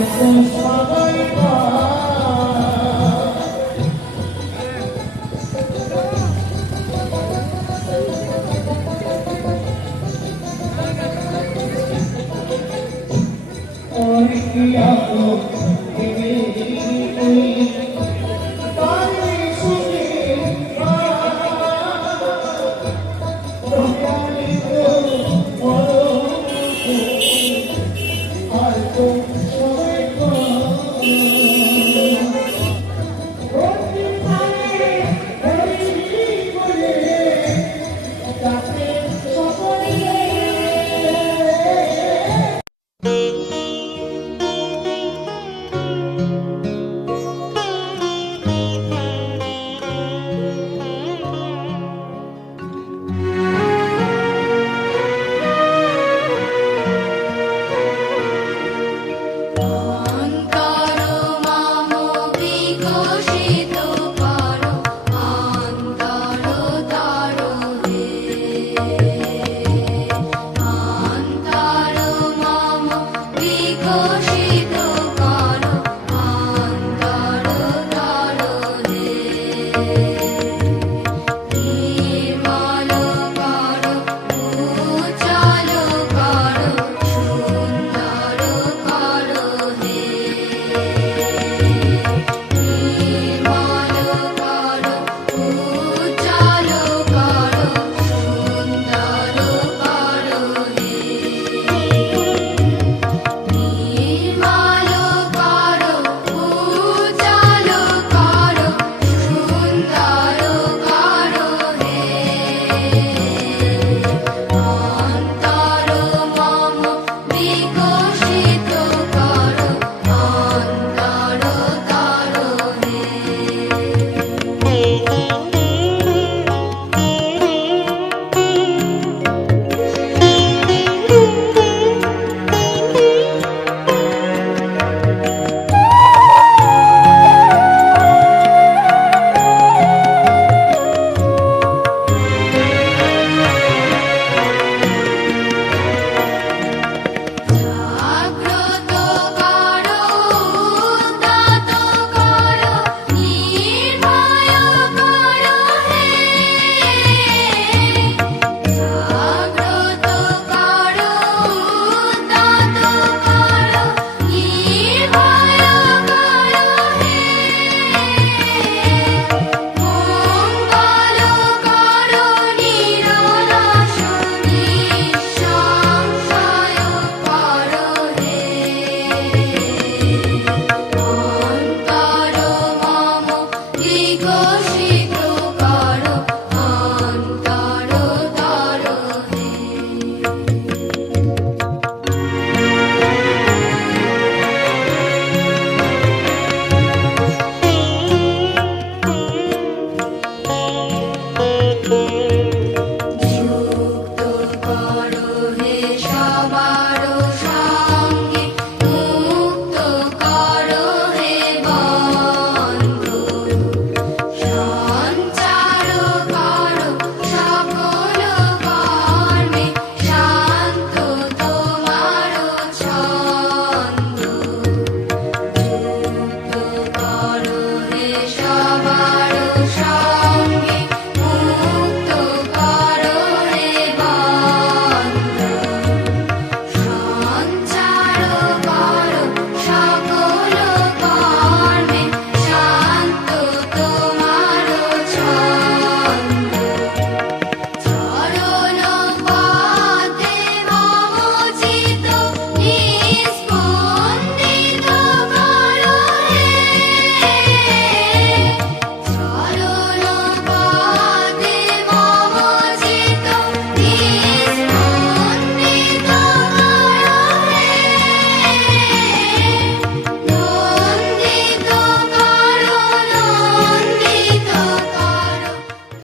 ا س س و اي پا اور اس يا کو ستے مي جي نيي ساري